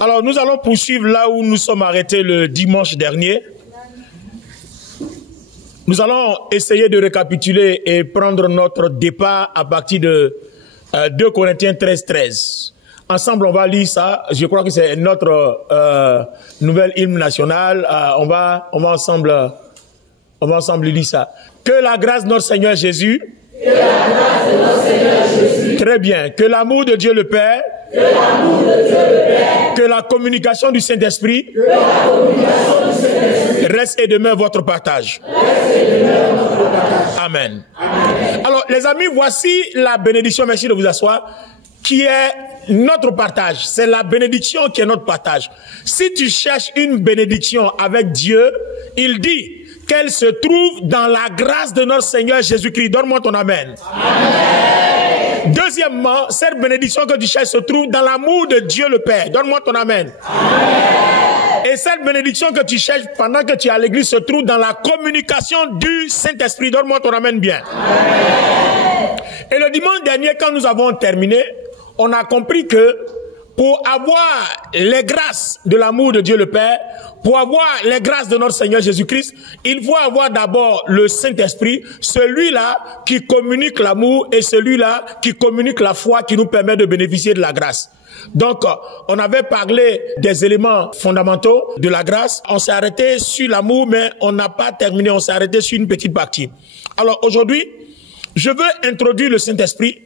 Alors, nous allons poursuivre là où nous sommes arrêtés le dimanche dernier. Nous allons essayer de récapituler et prendre notre départ à partir de 2 Corinthiens 13. Ensemble, on va lire ça. Je crois que c'est notre nouvelle hymne national. On va ensemble lire ça. Que la grâce de notre Seigneur Jésus. Que la grâce de notre Seigneur Jésus. Très bien. Que l'amour de Dieu le Père. Que l'amour de Dieu le Père. Que la communication du Saint-Esprit. Que la communication du Saint-Esprit. Reste et demeure votre partage. Reste et demeure votre partage. Amen. Amen. Alors, les amis, voici la bénédiction. Merci de vous asseoir. Qui est notre partage. C'est la bénédiction qui est notre partage. Si tu cherches une bénédiction avec Dieu, il dit qu'elle se trouve dans la grâce de notre Seigneur Jésus-Christ. Donne-moi ton amen. Amen. Deuxièmement, cette bénédiction que tu cherches se trouve dans l'amour de Dieu le Père. Donne-moi ton amen. Amen. Et cette bénédiction que tu cherches pendant que tu es à l'église se trouve dans la communication du Saint-Esprit. Donne-moi ton amen bien. Amen. Et le dimanche dernier, quand nous avons terminé, on a compris que pour avoir les grâces de l'amour de Dieu le Père, pour avoir les grâces de notre Seigneur Jésus-Christ, il faut avoir d'abord le Saint-Esprit, celui-là qui communique l'amour et celui-là qui communique la foi qui nous permet de bénéficier de la grâce. Donc, on avait parlé des éléments fondamentaux de la grâce. On s'est arrêté sur l'amour, mais on n'a pas terminé. On s'est arrêté sur une petite partie. Alors, aujourd'hui, je veux introduire le Saint-Esprit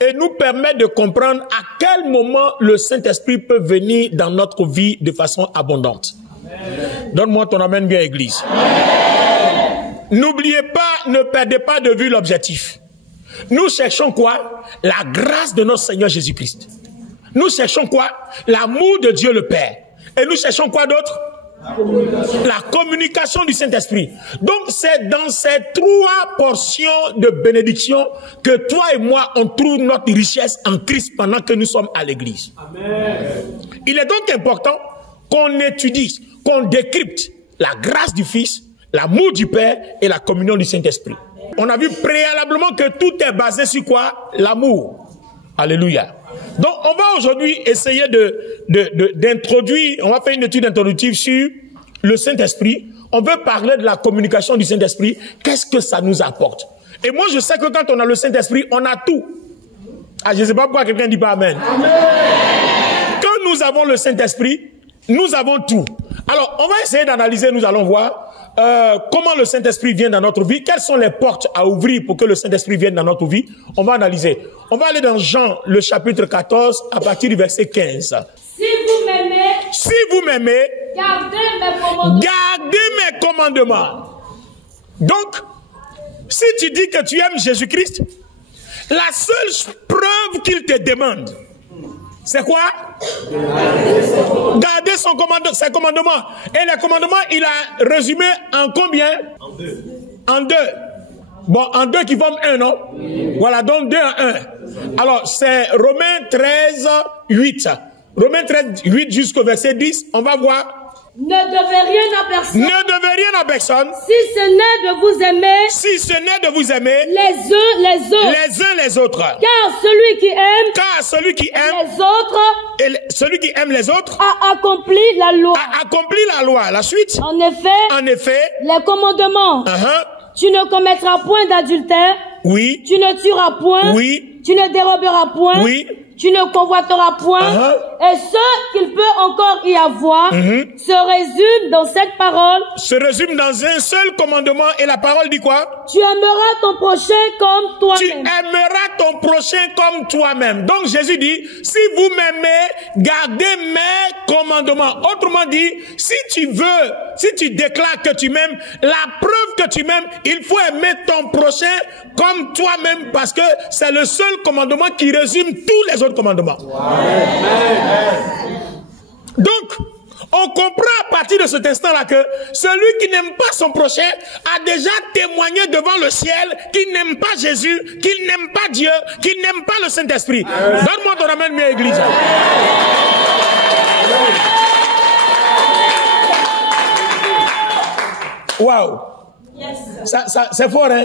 et nous permettre de comprendre à quel moment le Saint-Esprit peut venir dans notre vie de façon abondante. Donne-moi ton amen bien, Église. N'oubliez pas, ne perdez pas de vue l'objectif. Nous cherchons quoi? La grâce de notre Seigneur Jésus-Christ. Nous cherchons quoi? L'amour de Dieu le Père. Et nous cherchons quoi d'autre? La communication du Saint-Esprit. Donc c'est dans ces 3 portions de bénédiction que toi et moi on trouve notre richesse en Christ pendant que nous sommes à l'église. Il est donc important qu'on étudie, qu'on décrypte la grâce du Fils, l'amour du Père et la communion du Saint-Esprit. On a vu préalablement que tout est basé sur quoi? L'amour. Alléluia. Donc, on va aujourd'hui essayer d'introduire, on va faire une étude introductive sur le Saint-Esprit. On veut parler de la communication du Saint-Esprit. Qu'est-ce que ça nous apporte? Et moi, je sais que quand on a le Saint-Esprit, on a tout. Ah, je ne sais pas pourquoi quelqu'un ne dit pas Amen. Amen. Quand nous avons le Saint-Esprit, nous avons tout. Alors, on va essayer d'analyser, nous allons voir comment le Saint-Esprit vient dans notre vie, quelles sont les portes à ouvrir pour que le Saint-Esprit vienne dans notre vie. On va analyser. On va aller dans Jean, le chapitre 14, à partir du verset 15. Si vous m'aimez, gardez mes commandements. Donc, si tu dis que tu aimes Jésus-Christ, la seule preuve qu'il te demande, c'est quoi? Garder ses commandements. Et les commandements, il a résumé en combien? En 2. Bon, en 2 qui forment 1, non? Voilà, donc 2 en 1. Alors, c'est Romains 13, 8. Romains 13, 8 jusqu'au verset 10. On va voir. Ne devez rien à personne. Ne devez rien à personne. Si ce n'est de vous aimer. Si ce n'est de vous aimer. Les uns les autres. Car celui qui aime. Les autres. Et celui qui aime les autres. A accompli la loi. A accompli la loi. La suite. En effet. Les commandements. Tu ne commettras point d'adultère. Oui. Tu ne tueras point. Oui. Tu ne déroberas point. Oui. Tu ne convoiteras point. Et ce qu'il peut encore y avoir se résume dans cette parole. Se résume dans un seul commandement. Et la parole dit quoi? Tu aimeras ton prochain comme toi-même. Tu aimeras ton prochain comme toi-même. Donc Jésus dit, si vous m'aimez, gardez mes commandements. Autrement dit, si tu déclares que tu m'aimes, la preuve que tu m'aimes, il faut aimer ton prochain comme toi-même parce que c'est le seul commandement qui résume tous les autres commandements. Donc, on comprend à partir de cet instant-là que celui qui n'aime pas son prochain a déjà témoigné devant le ciel qu'il n'aime pas Jésus, qu'il n'aime pas Dieu, qu'il n'aime pas le Saint-Esprit. Donne-moi ton amen, mes églises. Waouh! Ça, c'est fort, hein?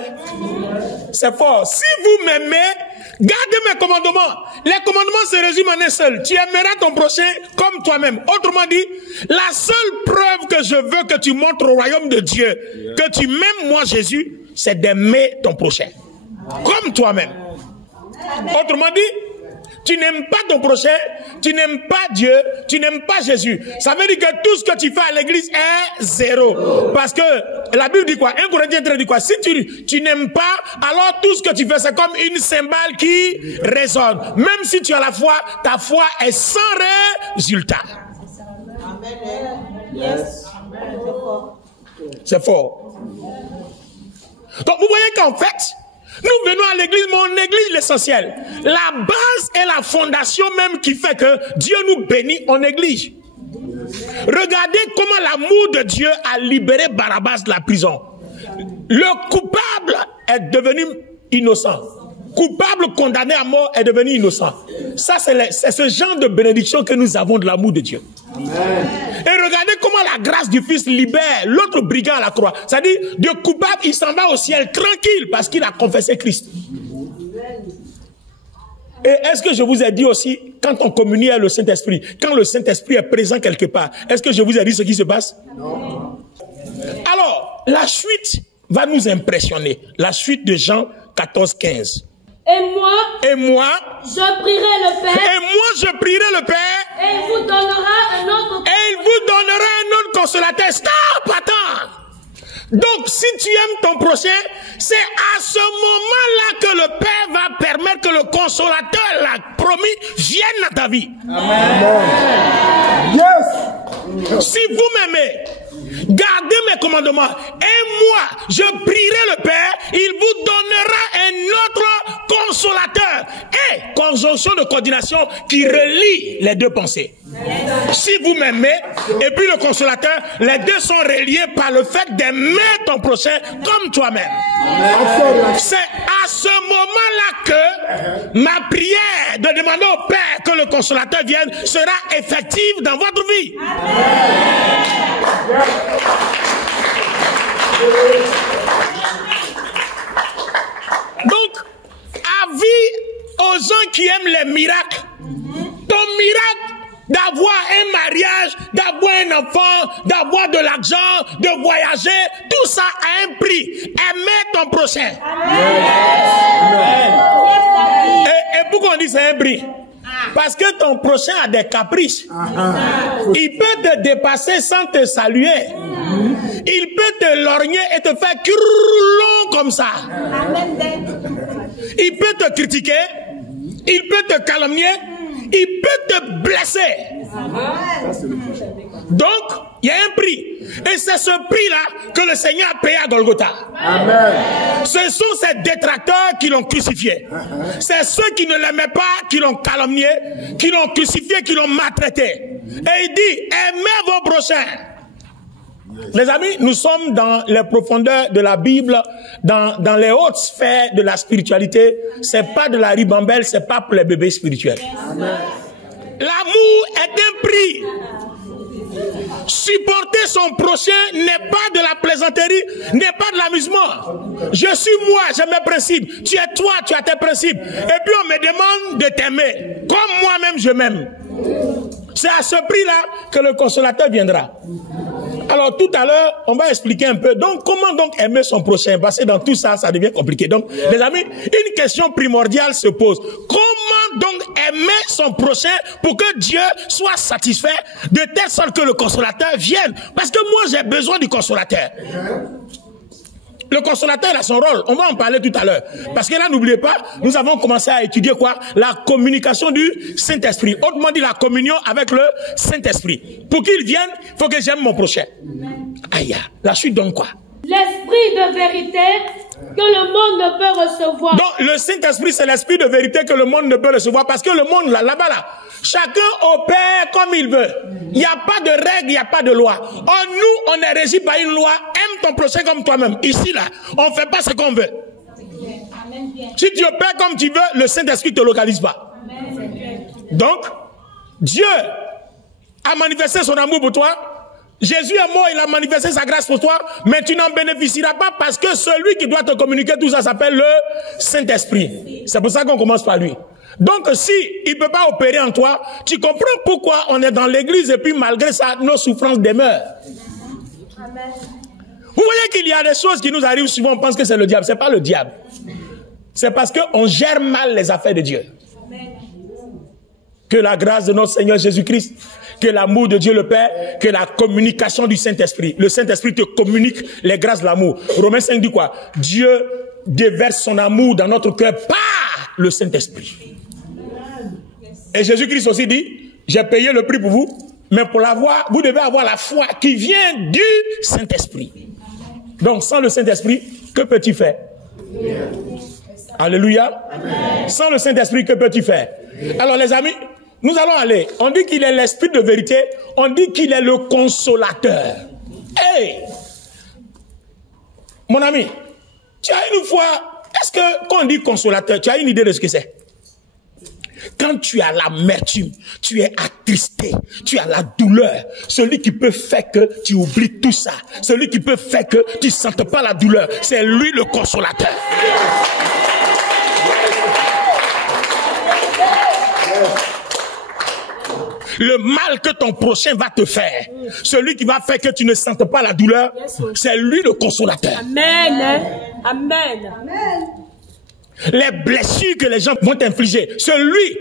C'est fort. Si vous m'aimez, Garde mes commandements. Les commandements se résument en un seul. Tu aimeras ton prochain comme toi-même. Autrement dit, la seule preuve que je veux que tu montres au royaume de Dieu que tu m'aimes, moi Jésus, c'est d'aimer ton prochain comme toi-même. Autrement dit, tu n'aimes pas ton prochain, tu n'aimes pas Dieu, tu n'aimes pas Jésus. Ça veut dire que tout ce que tu fais à l'église est zéro. Parce que la Bible dit quoi? 1 Corinthiens 13 dit quoi? Si tu n'aimes pas, alors tout ce que tu fais, c'est comme une cymbale qui résonne. Même si tu as la foi, ta foi est sans résultat. C'est fort. Donc vous voyez qu'en fait, nous venons à l'église, mais on néglige l'essentiel. La base et la fondation même qui fait que Dieu nous bénit, on néglige. Regardez comment l'amour de Dieu a libéré Barabbas de la prison. Le coupable est devenu innocent. Coupable condamné à mort est devenu innocent. Ça, c'est ce genre de bénédiction que nous avons de l'amour de Dieu. Amen. Et regardez comment la grâce du Fils libère l'autre brigand à la croix. C'est-à-dire, de coupable, il s'en va au ciel tranquille parce qu'il a confessé Christ. Et est-ce que je vous ai dit aussi, quand on communie avec le Saint-Esprit, quand le Saint-Esprit est présent quelque part, est-ce que je vous ai dit ce qui se passe? Non. Alors, la suite va nous impressionner. La suite de Jean 14, 15. Et moi, je prierai le Père. Et moi, je prierai le Père. Et il vous donnera un autre. Et il vous donnera un autre consolateur. Stop, attends. Donc, si tu aimes ton prochain, c'est à ce moment-là que le Père va permettre que le consolateur, l'a promis, vienne à ta vie. Amen. Yes. Si vous m'aimez, gardez mes commandements. Et moi, je prierai le Père, il vous donnera un autre consolateur. Et conjonction de coordination qui relie les deux pensées. Si vous m'aimez, et puis le consolateur, les deux sont reliés par le fait d'aimer ton prochain comme toi-même. C'est à ce moment-là que ma prière de demander au Père que le consolateur vienne sera effective dans votre vie. Donc, avis aux gens qui aiment les miracles. Ton miracle d'avoir un mariage, d'avoir un enfant, d'avoir de l'argent, de voyager, tout ça a un prix. Aimer ton prochain. Et pourquoi on dit c'est un prix? Parce que ton prochain a des caprices. Il peut te dépasser sans te saluer. Il peut te lorgner et te faire long comme ça. Il peut te critiquer. Il peut te calomnier. Il peut te blesser. Donc, il y a un prix. Et c'est ce prix-là que le Seigneur a payé à Golgotha. Amen. Ce sont ces détracteurs qui l'ont crucifié. C'est ceux qui ne l'aimaient pas, qui l'ont calomnié, qui l'ont crucifié, qui l'ont maltraité. Et il dit, aimez vos prochains. Les amis, nous sommes dans les profondeurs de la Bible, dans les hautes sphères de la spiritualité. C'est pas de la ribambelle, c'est pas pour les bébés spirituels. L'amour est un prix. Supporter son prochain n'est pas de la plaisanterie, n'est pas de l'amusement. Je suis moi, j'ai mes principes. Tu es toi, tu as tes principes. Et puis on me demande de t'aimer. Comme moi-même je m'aime. C'est à ce prix-là que le consolateur viendra. Alors tout à l'heure, on va expliquer un peu. Donc comment donc aimer son prochain? Parce que dans tout ça, ça devient compliqué. Donc les amis, une question primordiale se pose. Comment donc aimer son prochain pour que Dieu soit satisfait de telle sorte que le consolateur vienne? Parce que moi j'ai besoin du consolateur. Le consolateur a son rôle. On va en parler tout à l'heure. Parce que là, n'oubliez pas, nous avons commencé à étudier quoi? La communication du Saint-Esprit. Autrement dit, la communion avec le Saint-Esprit. Pour qu'il vienne, il faut que j'aime mon prochain. Aïe, la suite donne quoi? L'esprit de vérité que le monde ne peut recevoir. Donc, le Saint-Esprit, c'est l'esprit de vérité que le monde ne peut recevoir. Parce que le monde, là-bas, chacun opère comme il veut. Il n'y a pas de règles, il n'y a pas de loi. Nous, on est régi par une loi. Aime ton prochain comme toi-même. Ici, là, on ne fait pas ce qu'on veut. Si tu opères comme tu veux, le Saint-Esprit ne te localise pas. Donc, Dieu a manifesté son amour pour toi Jésus est mort, il a manifesté sa grâce pour toi, mais tu n'en bénéficieras pas parce que celui qui doit te communiquer tout ça s'appelle le Saint-Esprit. C'est pour ça qu'on commence par lui. Donc si il ne peut pas opérer en toi, tu comprends pourquoi on est dans l'église et puis malgré ça, nos souffrances demeurent. Amen. Vous voyez qu'il y a des choses qui nous arrivent souvent, on pense que c'est le diable. Ce n'est pas le diable. C'est parce qu'on gère mal les affaires de Dieu. Amen. Que la grâce de notre Seigneur Jésus-Christ, que l'amour de Dieu le Père, que la communication du Saint-Esprit. Le Saint-Esprit te communique les grâces de l'amour. Romains 5 dit quoi? Dieu déverse son amour dans notre cœur par le Saint-Esprit. Et Jésus-Christ aussi dit, j'ai payé le prix pour vous, mais pour l'avoir, vous devez avoir la foi qui vient du Saint-Esprit. Donc sans le Saint-Esprit, que peux-tu faire? Alléluia. Amen. Sans le Saint-Esprit, que peux-tu faire? Alors les amis, nous allons aller. On dit qu'il est l'esprit de vérité. On dit qu'il est le consolateur. Hey! Mon ami, tu as une fois... Est-ce que quand on dit consolateur, tu as une idée de ce que c'est? Quand tu as l'amertume, tu es attristé, tu as la douleur, celui qui peut faire que tu oublies tout ça, celui qui peut faire que tu ne sentes pas la douleur, c'est lui le consolateur. Le mal que ton prochain va te faire, celui qui va faire que tu ne sentes pas la douleur, c'est lui le consolateur. Amen. Amen. Les blessures que les gens vont t'infliger, celui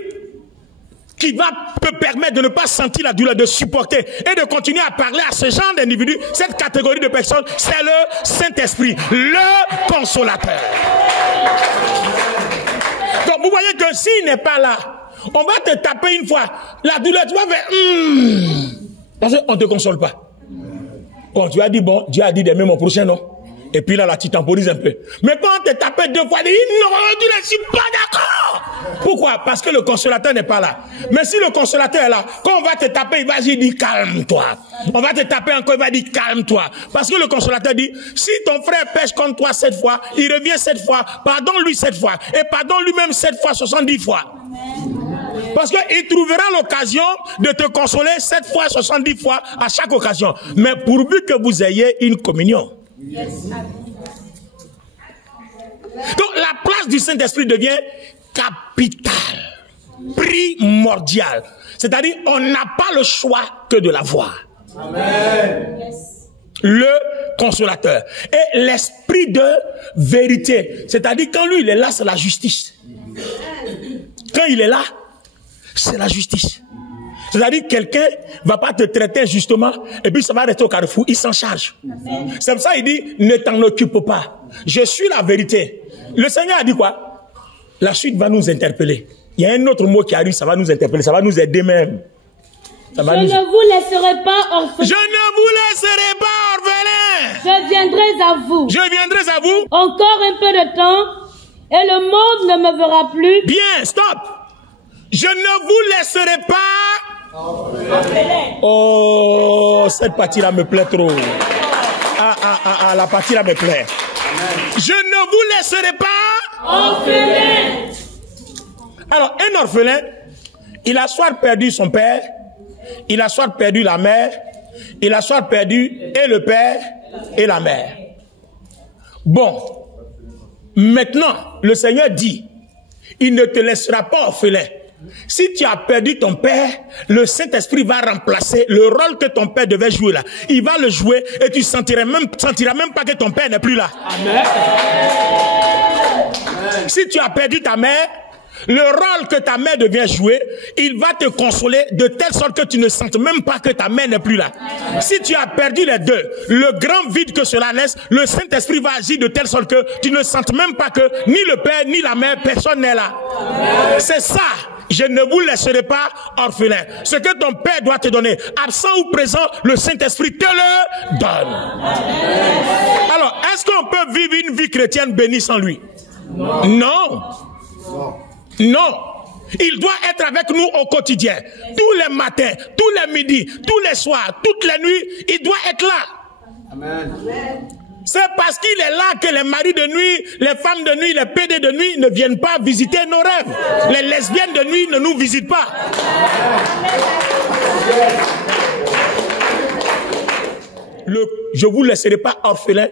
qui va te permettre de ne pas sentir la douleur, de supporter et de continuer à parler à ce genre d'individus, cette catégorie de personnes, c'est le Saint-Esprit, le consolateur. Donc vous voyez que s'il n'est pas là, on va te taper une fois. La douleur, tu vas faire... Parce qu'on ne te console pas. Quand tu as dit, bon, Dieu a dit d'aimer mon prochain, non? Et puis là, tu temporises un peu. Mais quand on te tape deux fois, tu dis, non, je ne suis pas d'accord. Pourquoi? Parce que le consolateur n'est pas là. Mais si le consolateur est là, quand on va te taper, il va dire, calme-toi. On va te taper encore, il va dire, calme-toi. Parce que le consolateur dit, si ton frère pêche contre toi 7 fois, il revient 7 fois, pardonne-lui 7 fois. Et pardonne lui-même 7 fois, 70 fois. Parce qu'il trouvera l'occasion de te consoler 7 fois, 70 fois à chaque occasion. Mais pourvu que vous ayez une communion. Donc la place du Saint-Esprit devient capitale, primordiale. C'est-à-dire on n'a pas le choix que de l'avoir. Amen. Le consolateur. Et l'esprit de vérité. C'est-à-dire quand lui il est là, c'est la justice. Quand il est là, c'est la justice. C'est-à-dire que quelqu'un ne va pas te traiter justement et puis ça va rester au carrefour, il s'en charge. C'est pour ça qu'il dit, ne t'en occupe pas. Je suis la vérité. Le Seigneur a dit quoi? La suite va nous interpeller. Il y a un autre mot qui arrive, ça va nous interpeller, ça va nous aider même. Je ne vous laisserai pas orphelin. Je ne vous laisserai pas orphelin. Je viendrai à vous. Je viendrai à vous. Encore un peu de temps et le monde ne me verra plus. Bien, stop. Je ne vous laisserai pas orphelin. Oh, cette partie-là me plaît trop. La partie-là me plaît. Je ne vous laisserai pas orphelin. Alors, un orphelin, il a soit perdu son père, il a soit perdu la mère, il a soit perdu et le père et la mère. Bon, maintenant, le Seigneur dit, il ne te laissera pas orphelin. Si tu as perdu ton père, le Saint-Esprit va remplacer le rôle que ton père devait jouer là. Il va le jouer et tu sentiras même pas que ton père n'est plus là. Amen. Si tu as perdu ta mère, le rôle que ta mère devait jouer, il va te consoler de telle sorte que tu ne sentes même pas que ta mère n'est plus là. Si tu as perdu les deux, le grand vide que cela laisse, le Saint-Esprit va agir de telle sorte que tu ne sentes même pas que ni le père ni la mère, personne n'est là. C'est ça. Je ne vous laisserai pas orphelin. Ce que ton père doit te donner, absent ou présent, le Saint-Esprit te le donne. Alors, est-ce qu'on peut vivre une vie chrétienne bénie sans lui? Non. Non. Il doit être avec nous au quotidien. Tous les matins, tous les midis, tous les soirs, toutes les nuits, il doit être là. Amen. C'est parce qu'il est là que les maris de nuit, les femmes de nuit, les PD de nuit ne viennent pas visiter nos rêves. Les lesbiennes de nuit ne nous visitent pas. je vous laisserai pas orphelin.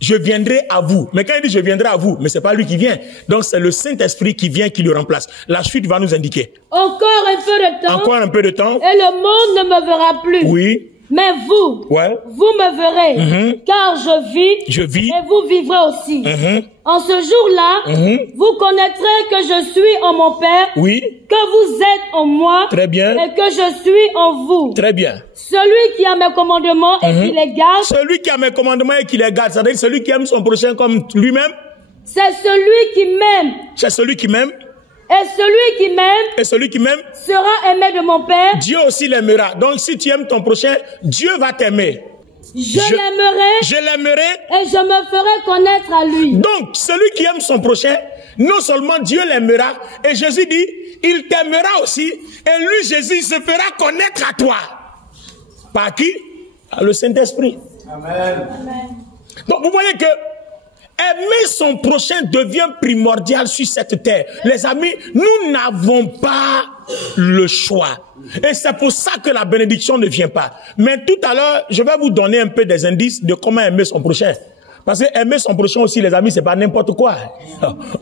Je viendrai à vous. Mais quand il dit je viendrai à vous, mais c'est pas lui qui vient. Donc c'est le Saint-Esprit qui vient, qui le remplace. La suite va nous indiquer. Encore un peu de temps. Encore un peu de temps. Et le monde ne me verra plus. Oui. Mais vous, vous me verrez, car je vis, et vous vivrez aussi. En ce jour-là, vous connaîtrez que je suis en mon Père, que vous êtes en moi, très bien, et que je suis en vous. Très bien. Celui qui a mes commandements et qui les garde. Celui qui a mes commandements et qui les garde, c'est-à-dire celui qui aime son prochain comme lui-même. C'est celui qui m'aime. C'est celui qui m'aime. Et celui qui m'aime, sera aimé de mon Père. Dieu aussi l'aimera. Donc si tu aimes ton prochain, Dieu va t'aimer. Je l'aimerai et je me ferai connaître à lui. Donc celui qui aime son prochain, non seulement Dieu l'aimera, et Jésus dit, il t'aimera aussi, et lui Jésus se fera connaître à toi. Par qui? Par le Saint-Esprit. Amen. Donc vous voyez que aimer son prochain devient primordial sur cette terre. Les amis, nous n'avons pas le choix. Et c'est pour ça que la bénédiction ne vient pas. Mais tout à l'heure, je vais vous donner un peu des indices de comment aimer son prochain. Parce que aimer son prochain aussi, les amis, c'est pas n'importe quoi.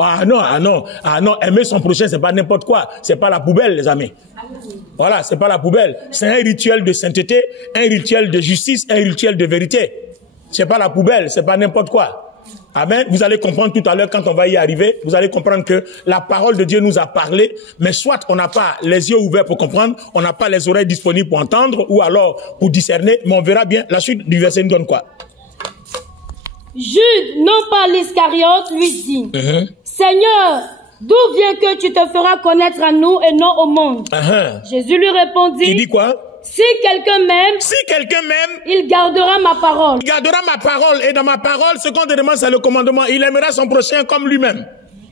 Ah non, aimer son prochain, c'est pas n'importe quoi. C'est pas la poubelle, les amis. Voilà, c'est pas la poubelle. C'est un rituel de sainteté, un rituel de justice, un rituel de vérité. C'est pas la poubelle, c'est pas n'importe quoi. Amen. Vous allez comprendre tout à l'heure quand on va y arriver. Vous allez comprendre que la parole de Dieu nous a parlé, mais soit on n'a pas les yeux ouverts pour comprendre, on n'a pas les oreilles disponibles pour entendre, ou alors pour discerner. Mais on verra bien. La suite du verset nous donne quoi? Jude, non pas l'Iscariote, lui dit, Seigneur, d'où vient que tu te feras connaître à nous et non au monde? Jésus lui répondit, il dit quoi? Si quelqu'un m'aime, il gardera ma parole. Il gardera ma parole. Et dans ma parole, ce qu'on te demande, c'est le commandement. Il aimera son prochain comme lui-même.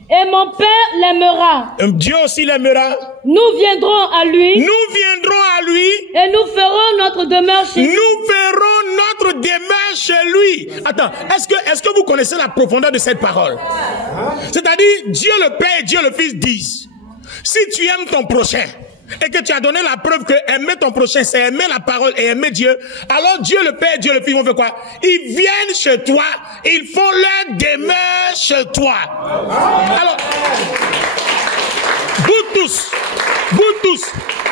Et mon Père l'aimera. Dieu aussi l'aimera. Nous viendrons à lui. Nous viendrons à lui. Et nous ferons notre demeure chez lui. Nous ferons notre demeure chez lui. Attends, est-ce que vous connaissez la profondeur de cette parole? C'est-à-dire, Dieu le Père et Dieu le Fils disent, si tu aimes ton prochain, et que tu as donné la preuve que aimer ton prochain, c'est aimer la parole et aimer Dieu, alors Dieu le Père et Dieu le Fils vont faire quoi? Ils viennent chez toi, ils font leur demeure chez toi. Alors, vous tous,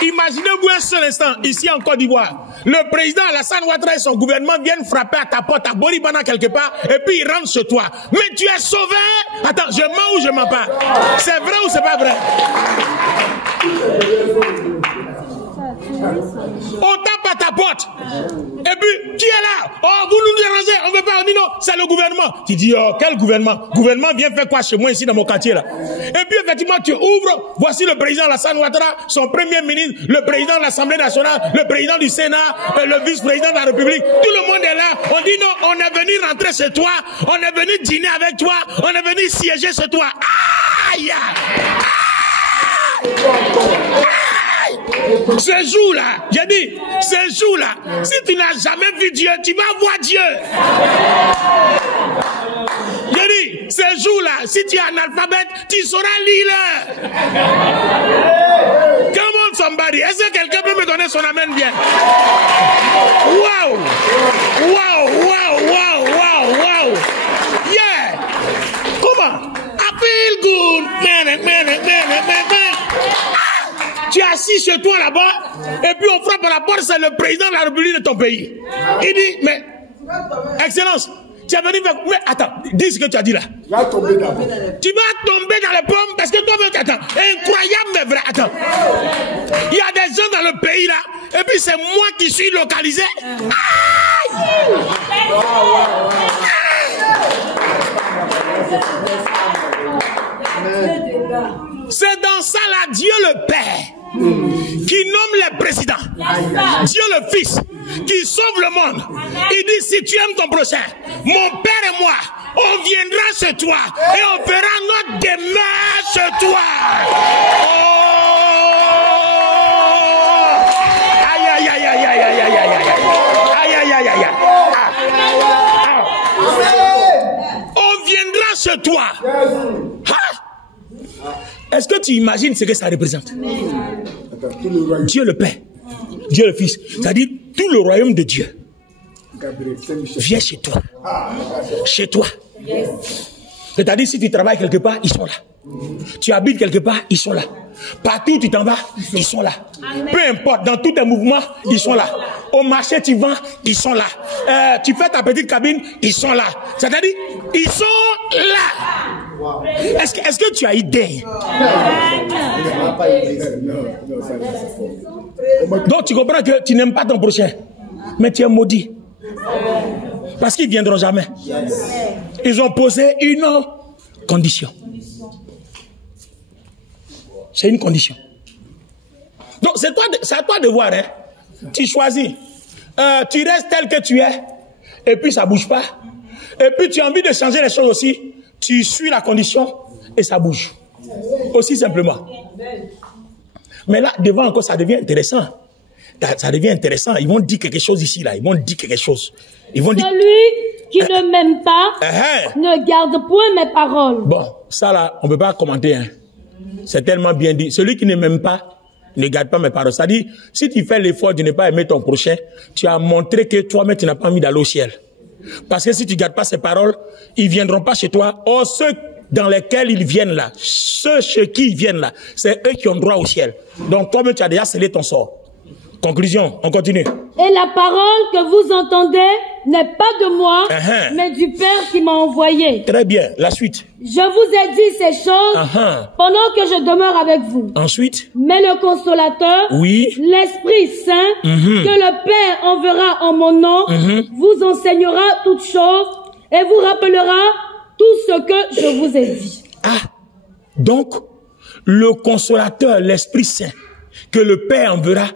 imaginez-vous un seul instant, ici en Côte d'Ivoire, le président Alassane Ouattara et son gouvernement viennent frapper à ta porte à Boribana quelque part, et puis ils rentrent chez toi. Mais tu es sauvé! Attends, je mens ou je mens pas? C'est vrai ou c'est pas vrai? On tape à ta porte. Et puis, qui est là? Oh, vous nous dérangez, on veut pas. On dit non, c'est le gouvernement. Tu dis, oh, quel gouvernement? Gouvernement vient faire quoi chez moi ici dans mon quartier là? Et puis, effectivement, tu ouvres, voici le président Alassane Ouattara, son premier ministre, le président de l'Assemblée nationale, le président du Sénat, le vice-président de la République. Tout le monde est là. On dit non, on est venu rentrer chez toi, on est venu dîner avec toi, on est venu siéger chez toi. Aïe! Ce jour-là, j'ai dit, ce jour-là, si tu n'as jamais vu Dieu, tu vas voir Dieu. J'ai dit, ce jour-là, si tu es analphabète, tu sauras lire. Come on, somebody. Est-ce que quelqu'un peut me donner son amen bien? Wow! Wow, wow, wow, wow, wow. Yeah! Comment? I feel good. Tu es assis chez toi là-bas, et puis on frappe à la porte, c'est le président de la République de ton pays. Il dit, mais, Excellence, tu es venu faire... Mais attends, dis ce que tu as dit là. Tu vas tomber dans les pommes parce que toi, attends, incroyable mais vrai, attends. Il y a des gens dans le pays là, et puis c'est moi qui suis localisé. Aïe! C'est dans ça là, Dieu le Père qui nomme les présidents, Dieu le Fils qui sauve le monde. Il dit, si tu aimes ton prochain, mon Père et moi, on viendra chez toi et on fera notre demeure chez toi. Oh! Aïe aïe aïe aïe aïe aïe aïe aïe aïe aïe aïe aïe. On viendra chez toi. Est-ce que tu imagines ce que ça représente? Dieu le Père, Dieu le Fils, c'est-à-dire tout le royaume de Dieu viens chez toi. Chez toi. C'est-à-dire, si tu travailles quelque part, ils sont là. Tu habites quelque part, ils sont là. Partout où tu t'en vas, ils sont là. Peu importe, dans tous tes mouvements, ils sont là. Au marché, tu vends, ils sont là. Tu fais ta petite cabine, ils sont là. C'est-à-dire, ils sont là. Est-ce que tu as idée? Donc tu comprends que tu n'aimes pas ton prochain, mais tu es maudit. Parce qu'ils ne viendront jamais. Ils ont posé une condition. C'est une condition. Donc c'est à toi de voir. Hein. Tu choisis. Tu restes tel que tu es. Et puis ça ne bouge pas. Et puis tu as envie de changer les choses aussi. Tu suis la condition et ça bouge. Aussi simplement. Mais là, devant encore, ça devient intéressant. Ça devient intéressant. Ils vont dire quelque chose ici, là. Ils vont dire quelque chose. Ils vont dire... Celui qui ne m'aime pas ne garde point mes paroles. Bon, ça là, on ne peut pas commenter. Hein. C'est tellement bien dit. Celui qui ne m'aime pas ne garde pas mes paroles. C'est-à-dire, si tu fais l'effort de ne pas aimer ton prochain, tu as montré que toi-même, tu n'as pas envie d'aller au ciel. Parce que si tu ne gardes pas ces paroles, ils ne viendront pas chez toi. Or, ceux dans lesquels ils viennent là, ceux chez qui ils viennent là, c'est eux qui ont droit au ciel. Donc toi-même, tu as déjà scellé ton sort. Conclusion, on continue. Et la parole que vous entendez n'est pas de moi, mais du Père qui m'a envoyé. Très bien, la suite. Je vous ai dit ces choses pendant que je demeure avec vous. Ensuite. Mais le consolateur, l'Esprit Saint, que le Père enverra en mon nom, vous enseignera toutes choses et vous rappellera tout ce que je vous ai dit. Ah, donc, le consolateur, l'Esprit Saint, que le Père enverra,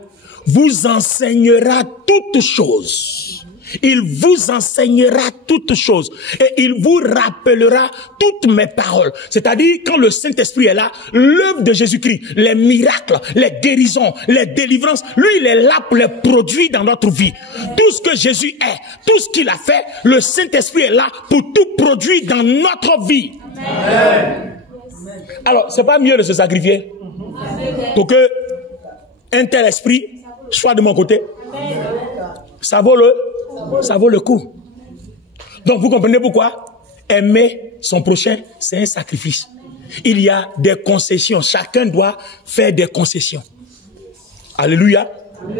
vous enseignera toutes choses. Il vous enseignera toutes choses. Et il vous rappellera toutes mes paroles. C'est-à-dire, quand le Saint-Esprit est là, l'œuvre de Jésus-Christ, les miracles, les guérisons, les délivrances, lui, il est là pour les produire dans notre vie. Tout ce que Jésus est, tout ce qu'il a fait, le Saint-Esprit est là pour tout produire dans notre vie. Amen. Alors, c'est pas mieux de se sacrifier pour que un tel esprit soit de mon côté. Ça vaut le coup. Donc vous comprenez pourquoi aimer son prochain, c'est un sacrifice. Il y a des concessions. Chacun doit faire des concessions. Alléluia.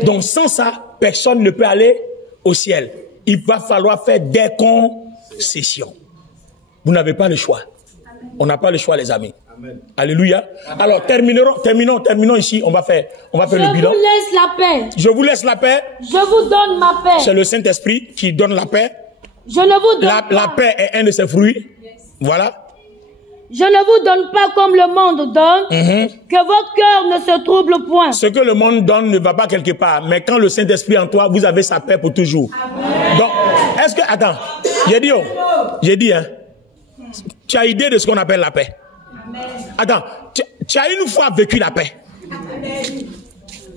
Donc sans ça, personne ne peut aller au ciel. Il va falloir faire des concessions. Vous n'avez pas le choix. On n'a pas le choix, les amis. Amen. Alléluia. Alors, terminons ici. On va faire le bilan. Je vous laisse la paix. Je vous laisse la paix. Je vous donne ma paix. C'est le Saint-Esprit qui donne la paix. Je ne vous donne pas. La paix est un de ses fruits. Voilà. Je ne vous donne pas comme le monde donne, que votre cœur ne se trouble point. Ce que le monde donne ne va pas quelque part, mais quand le Saint-Esprit en toi, vous avez sa paix pour toujours. Amen. Donc, est-ce que, attends, j'ai dit, hein, tu as idée de ce qu'on appelle la paix? Amen. Attends, tu as une fois vécu la paix? Amen.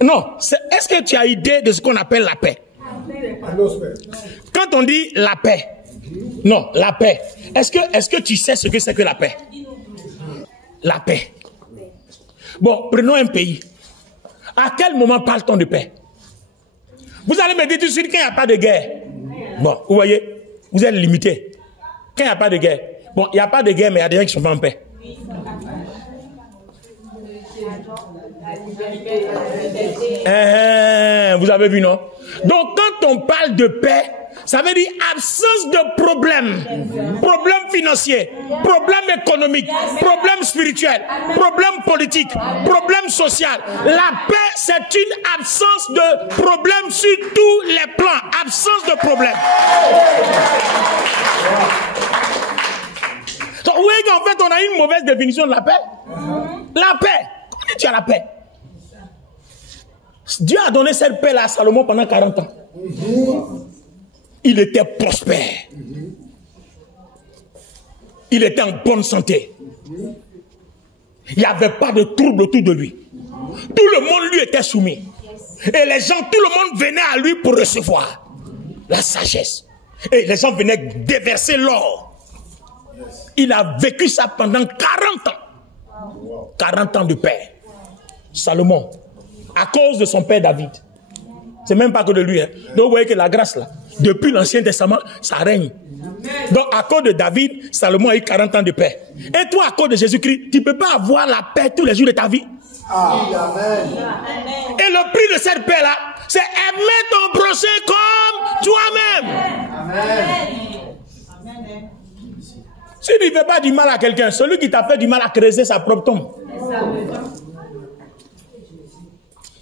Non, est-ce que tu as idée de ce qu'on appelle la paix? Amen. Quand on dit la paix, non, la paix, est-ce que tu sais ce que c'est que la paix? La paix. Bon, prenons un pays. À quel moment parle-t-on de paix? Vous allez me dire tout de suite qu'il n'y a pas de guerre. Bon, vous voyez, vous êtes limité. Quand il n'y a pas de guerre. Bon, il n'y a pas de guerre, mais il y a des gens qui ne sont pas en paix. Vous avez vu, non? Donc, quand on parle de paix, ça veut dire absence de problème. Problème financier, problème économique, problème spirituel, problème politique, problème social. La paix, c'est une absence de problème sur tous les plans. Absence de problème. Donc, vous voyez qu'en fait, on a une mauvaise définition de la paix. La paix. Comment tu as la paix? Dieu a donné cette paix-là à Salomon pendant 40 ans. Il était prospère. Il était en bonne santé. Il n'y avait pas de trouble autour de lui. Tout le monde lui était soumis. Et les gens, tout le monde venait à lui pour recevoir la sagesse. Et les gens venaient déverser l'or. Il a vécu ça pendant 40 ans. 40 ans de paix. Salomon, à cause de son père David. C'est même pas que de lui. Hein. Donc vous voyez que la grâce là, Depuis l'Ancien Testament, ça règne. Donc, à cause de David, Salomon a eu 40 ans de paix. Et toi, à cause de Jésus-Christ, tu ne peux pas avoir la paix tous les jours de ta vie. Et le prix de cette paix-là, c'est aimer ton prochain comme toi-même. Si tu ne fais pas du mal à quelqu'un, celui qui t'a fait du mal a creuser sa propre tombe.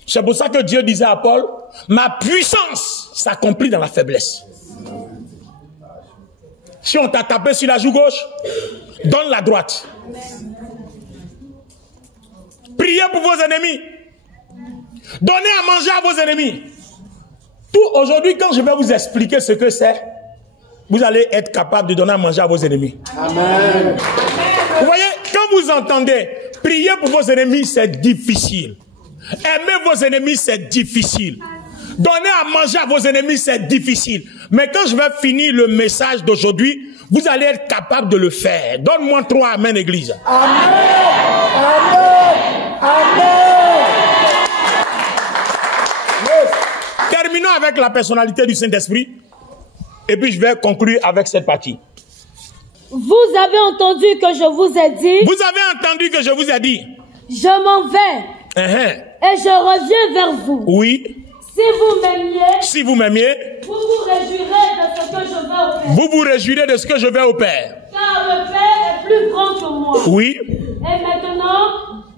C'est pour ça que Dieu disait à Paul, ma puissance s'accomplit dans la faiblesse. Si on t'a tapé sur la joue gauche, donne la droite. Priez pour vos ennemis. Donnez à manger à vos ennemis. Tout aujourd'hui, quand je vais vous expliquer ce que c'est, vous allez être capable de donner à manger à vos ennemis. Amen. Vous voyez, quand vous entendez prier pour vos ennemis, c'est difficile. Aimer vos ennemis, c'est difficile. Donner à manger à vos ennemis, c'est difficile. Mais quand je vais finir le message d'aujourd'hui, vous allez être capable de le faire. Donne-moi 3 amen, église. Amen. Amen. Amen. Yes. Terminons avec la personnalité du Saint-Esprit. Et puis je vais conclure avec cette partie. Vous avez entendu que je vous ai dit. Vous avez entendu que je vous ai dit. Je m'en vais. Et je reviens vers vous. Oui. Si vous m'aimiez. Si vous m'aimiez. Vous vous réjouirez de ce que je vais au Père. Vous vous réjouirez de ce que je vais au Père. Car le Père est plus grand que moi. Oui. Et maintenant,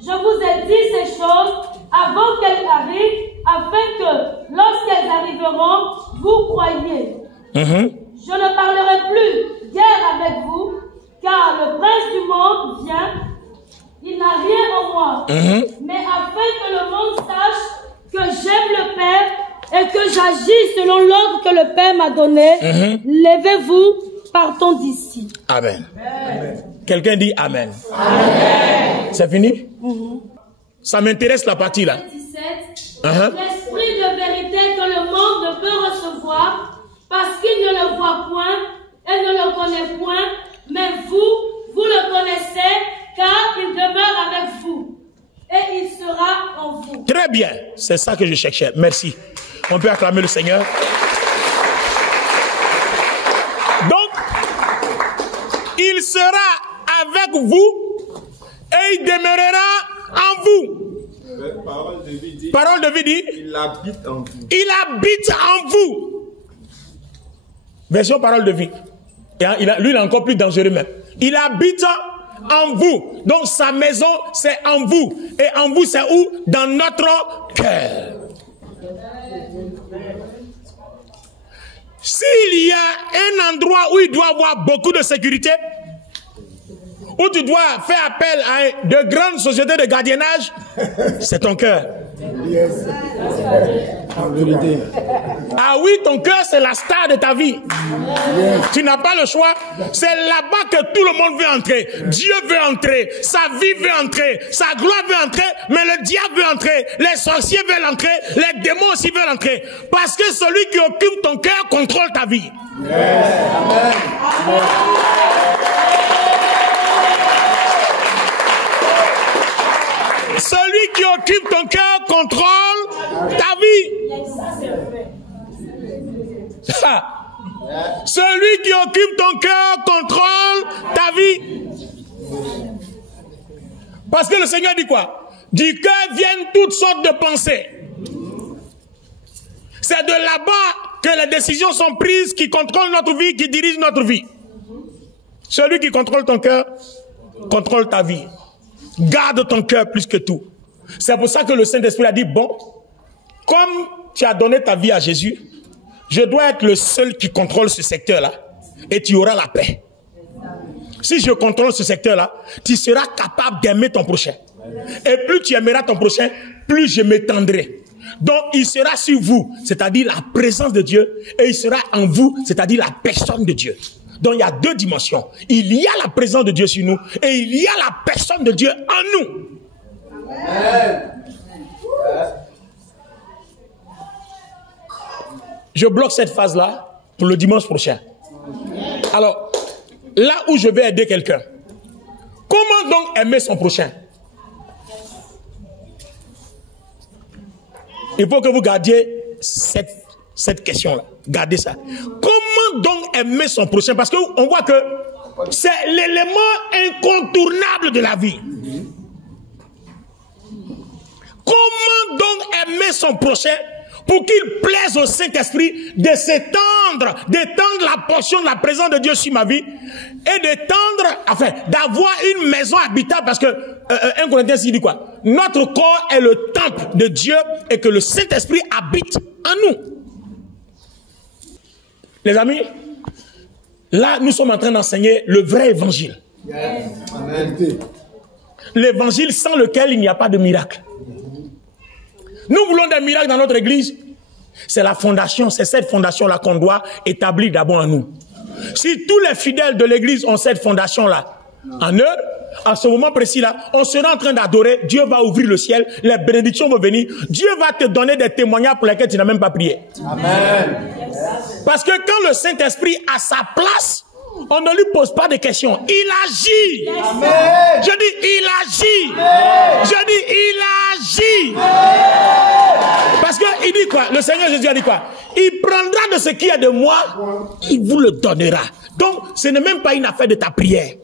je vous ai dit ces choses avant qu'elles arrivent, afin que, lorsqu'elles arriveront, vous croyiez. Je ne parlerai plus guère avec vous, car le prince du monde vient, il n'a rien en moi. Mais afin que le monde sache que j'aime le Père et que j'agis selon l'ordre que le Père m'a donné, levez-vous, partons d'ici. Amen. Quelqu'un dit Amen. Amen. C'est fini? Ça m'intéresse la partie là. 17. L'esprit de vérité que le monde ne peut recevoir, parce qu'il ne le voit point et ne le connaît point, mais vous le connaissez, car il demeure avec vous et il sera en vous. Très bien, c'est ça que je cherchais. Merci. On peut acclamer le Seigneur. Donc, il sera avec vous et il demeurera en vous. Parole de vie dit, il habite en vous. Il habite en vous. Version parole de vie. Et lui, il est encore plus dangereux même. Il habite en vous. Donc, sa maison, c'est en vous. Et en vous, c'est où? Dans notre cœur. S'il y a un endroit où il doit avoir beaucoup de sécurité, où tu dois faire appel à de grandes sociétés de gardiennage, c'est ton cœur. Yes. Ah oui, ton cœur, c'est la star de ta vie. Yes. Tu n'as pas le choix. C'est là-bas que tout le monde veut entrer. Dieu veut entrer. Sa vie veut entrer. Sa gloire veut entrer. Mais le diable veut entrer. Les sorciers veulent entrer. Les démons aussi veulent entrer. Parce que celui qui occupe ton cœur contrôle ta vie. Yes. Amen. Amen. Celui qui occupe ton cœur contrôle ta vie. Celui qui occupe ton cœur contrôle ta vie. Parce que le Seigneur dit quoi? Du cœur viennent toutes sortes de pensées. C'est de là-bas que les décisions sont prises qui contrôlent notre vie, qui dirigent notre vie. Celui qui contrôle ton cœur contrôle ta vie. Garde ton cœur plus que tout. C'est pour ça que le Saint-Esprit a dit, bon, comme tu as donné ta vie à Jésus, je dois être le seul qui contrôle ce secteur-là. Et tu auras la paix. Si je contrôle ce secteur-là, tu seras capable d'aimer ton prochain. Et plus tu aimeras ton prochain, plus je m'étendrai. Donc il sera sur vous, c'est-à-dire la présence de Dieu, et il sera en vous, c'est-à-dire la personne de Dieu. Donc il y a deux dimensions. Il y a la présence de Dieu sur nous et il y a la personne de Dieu en nous. Amen. Je bloque cette phase-là pour le dimanche prochain. Alors, là où je vais aider quelqu'un, comment donc aimer son prochain? Il faut que vous gardiez cette question-là. Gardez ça. Comment donc aimer son prochain? Parce qu'on voit que c'est l'élément incontournable de la vie. Comment donc aimer son prochain pour qu'il plaise au Saint-Esprit de s'étendre, d'étendre la portion de la présence de Dieu sur ma vie et d'étendre, enfin, d'avoir une maison habitable, parce que 1 Corinthiens dit quoi? Notre corps est le temple de Dieu et que le Saint-Esprit habite en nous. Les amis, là, nous sommes en train d'enseigner le vrai évangile. L'évangile sans lequel il n'y a pas de miracle. Nous voulons des miracles dans notre église. C'est la fondation, c'est cette fondation-là qu'on doit établir d'abord en nous. Si tous les fidèles de l'église ont cette fondation-là en eux, à ce moment précis-là, on sera en train d'adorer, Dieu va ouvrir le ciel, les bénédictions vont venir, Dieu va te donner des témoignages pour lesquels tu n'as même pas prié. Amen. Parce que quand le Saint-Esprit a sa place, on ne lui pose pas de questions. Il agit. Amen. Je dis, il agit. Amen. Je dis, il agit. Amen. Parce qu'il dit quoi? Le Seigneur Jésus a dit quoi? Il prendra de ce qui est de moi, il vous le donnera. Donc, ce n'est même pas une affaire de ta prière.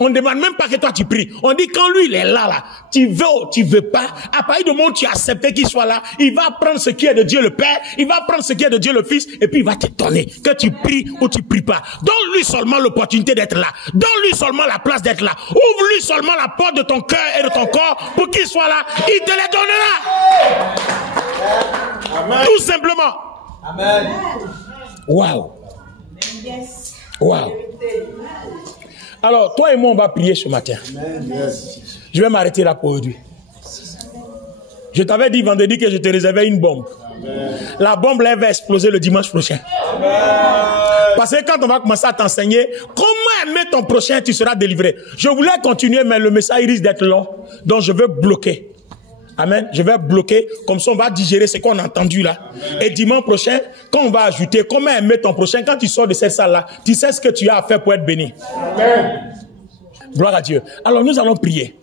On ne demande même pas que toi tu pries. On dit quand lui il est là, tu veux ou tu veux pas, à partir du moment où tu as accepté qu'il soit là, il va prendre ce qui est de Dieu le Père, il va prendre ce qui est de Dieu le Fils, et puis il va te donner, que tu pries ou tu pries pas. Donne-lui seulement l'opportunité d'être là. Donne-lui seulement la place d'être là. Ouvre-lui seulement la porte de ton cœur et de ton corps pour qu'il soit là. Il te les donnera. Amen. Tout simplement. Amen. Waouh. Waouh. Alors, toi et moi, on va prier ce matin. Je vais m'arrêter là pour aujourd'hui. Je t'avais dit vendredi que je te réservais une bombe. La bombe là va exploser le dimanche prochain. Parce que quand on va commencer à t'enseigner comment aimer ton prochain, tu seras délivré. Je voulais continuer, mais le message risque d'être long. Donc je vais bloquer. Amen. Je vais bloquer. Comme ça, on va digérer ce qu'on a entendu là. Et dimanche prochain, quand on va ajouter comment aimer ton prochain, quand tu sors de cette salle-là, tu sais ce que tu as à faire pour être béni. Amen. Gloire à Dieu. Alors, nous allons prier.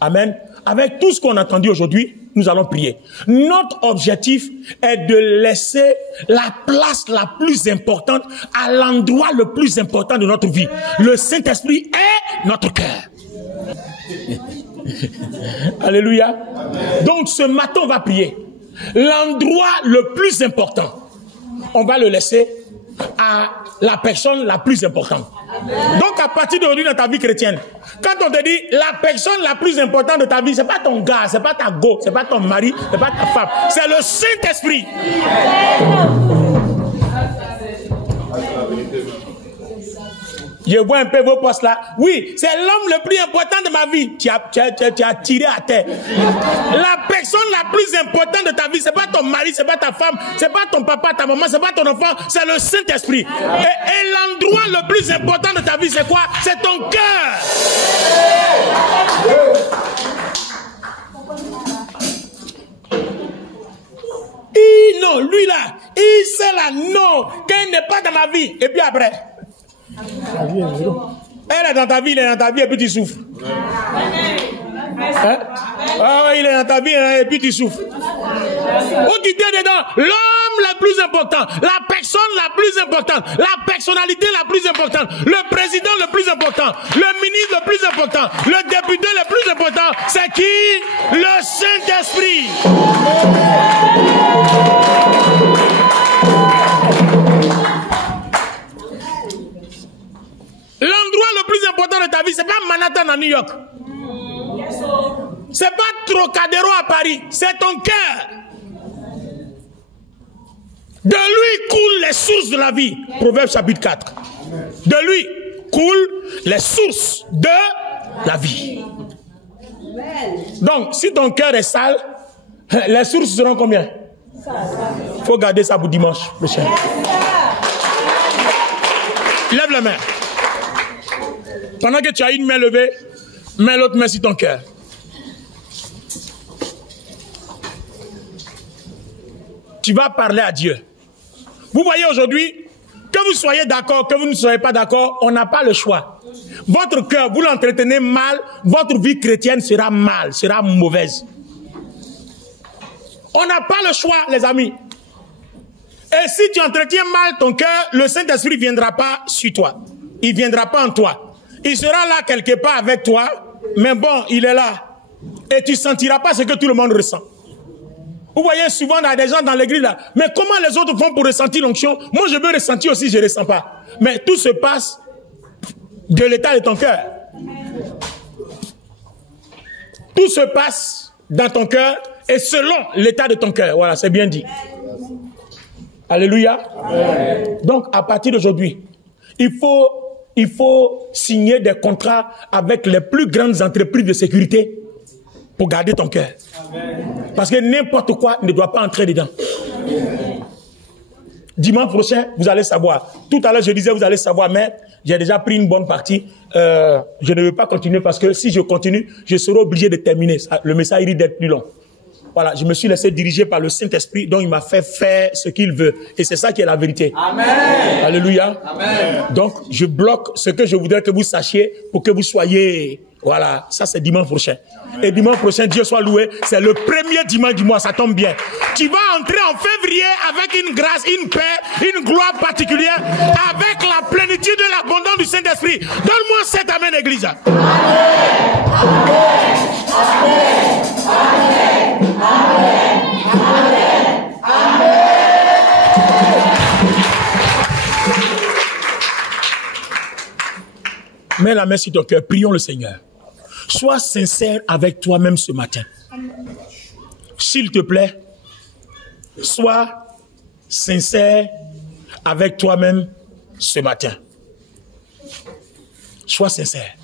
Amen. Avec tout ce qu'on a entendu aujourd'hui, nous allons prier. Notre objectif est de laisser la place la plus importante à l'endroit le plus important de notre vie. Le Saint-Esprit est notre cœur. Alléluia. Amen. Donc ce matin on va prier. L'endroit le plus important, on va le laisser à la personne la plus importante. Amen. Donc à partir d'aujourd'hui dans ta vie chrétienne, quand on te dit la personne la plus importante de ta vie, c'est pas ton gars, c'est pas ta go, c'est pas ton mari, c'est pas ta femme, c'est le Saint-Esprit. Je vois un peu vos postes là. Oui, c'est l'homme le plus important de ma vie. Tu as tiré à terre. La personne la plus importante de ta vie, c'est pas ton mari, c'est pas ta femme, c'est pas ton papa, ta maman, c'est pas ton enfant, c'est le Saint-Esprit. Et l'endroit le plus important de ta vie, c'est quoi? C'est ton cœur. Non, lui là, il sait là, non, qu'elle n'est pas dans ma vie. Et puis après, elle est dans ta vie, il est dans ta vie et puis tu souffres. Hein? Oh, il est dans ta vie et puis tu souffres. Où tu es dedans? L'homme le plus important, la personne la plus importante, la personnalité la plus importante, le président le plus important, le ministre le plus important, le député le plus important, c'est qui? Le Saint-Esprit. L'endroit le plus important de ta vie, c'est pas Manhattan à New York. C'est pas Trocadéro à Paris, c'est ton cœur. De lui coulent les sources de la vie. Proverbe chapitre 4. De lui coulent les sources de la vie. Donc, si ton cœur est sale, les sources seront combien? Il faut garder ça pour dimanche prochain. Lève la main. Pendant que tu as une main levée, mets l'autre main sur ton cœur. Tu vas parler à Dieu. Vous voyez aujourd'hui, que vous soyez d'accord, que vous ne soyez pas d'accord, on n'a pas le choix. Votre cœur, vous l'entretenez mal, votre vie chrétienne sera mal, sera mauvaise. On n'a pas le choix, les amis. Et si tu entretiens mal ton cœur, le Saint-Esprit ne viendra pas sur toi. Il ne viendra pas en toi. Il sera là quelque part avec toi, mais bon, il est là. Et tu ne sentiras pas ce que tout le monde ressent. Vous voyez souvent il y a des gens dans l'église là, mais comment les autres font pour ressentir l'onction? Moi je veux ressentir aussi, je ne ressens pas. Mais tout se passe de l'état de ton cœur. Tout se passe dans ton cœur et selon l'état de ton cœur. Voilà, c'est bien dit. Alléluia. Amen. Donc à partir d'aujourd'hui, il faut signer des contrats avec les plus grandes entreprises de sécurité pour garder ton cœur. Parce que n'importe quoi ne doit pas entrer dedans. Dimanche prochain, vous allez savoir. Tout à l'heure, je disais, vous allez savoir, mais j'ai déjà pris une bonne partie. Je ne veux pas continuer parce que si je continue, je serai obligé de terminer. Le message risque d'être plus long. Voilà, je me suis laissé diriger par le Saint-Esprit, donc il m'a fait faire ce qu'il veut. Et c'est ça qui est la vérité. Amen. Alléluia. Amen. Donc, je bloque ce que je voudrais que vous sachiez pour que vous soyez... Voilà, ça c'est dimanche prochain. Et dimanche prochain, Dieu soit loué, c'est le premier dimanche du mois, ça tombe bien. Tu vas entrer en février avec une grâce, une paix, une gloire particulière, avec la plénitude de l'abondance du Saint-Esprit. Donne-moi cet amen, église. Amen. Amen. Amen. Amen. Amen. Mets la main sur ton cœur, prions le Seigneur. Sois sincère avec toi-même ce matin. S'il te plaît, sois sincère avec toi-même ce matin. Sois sincère.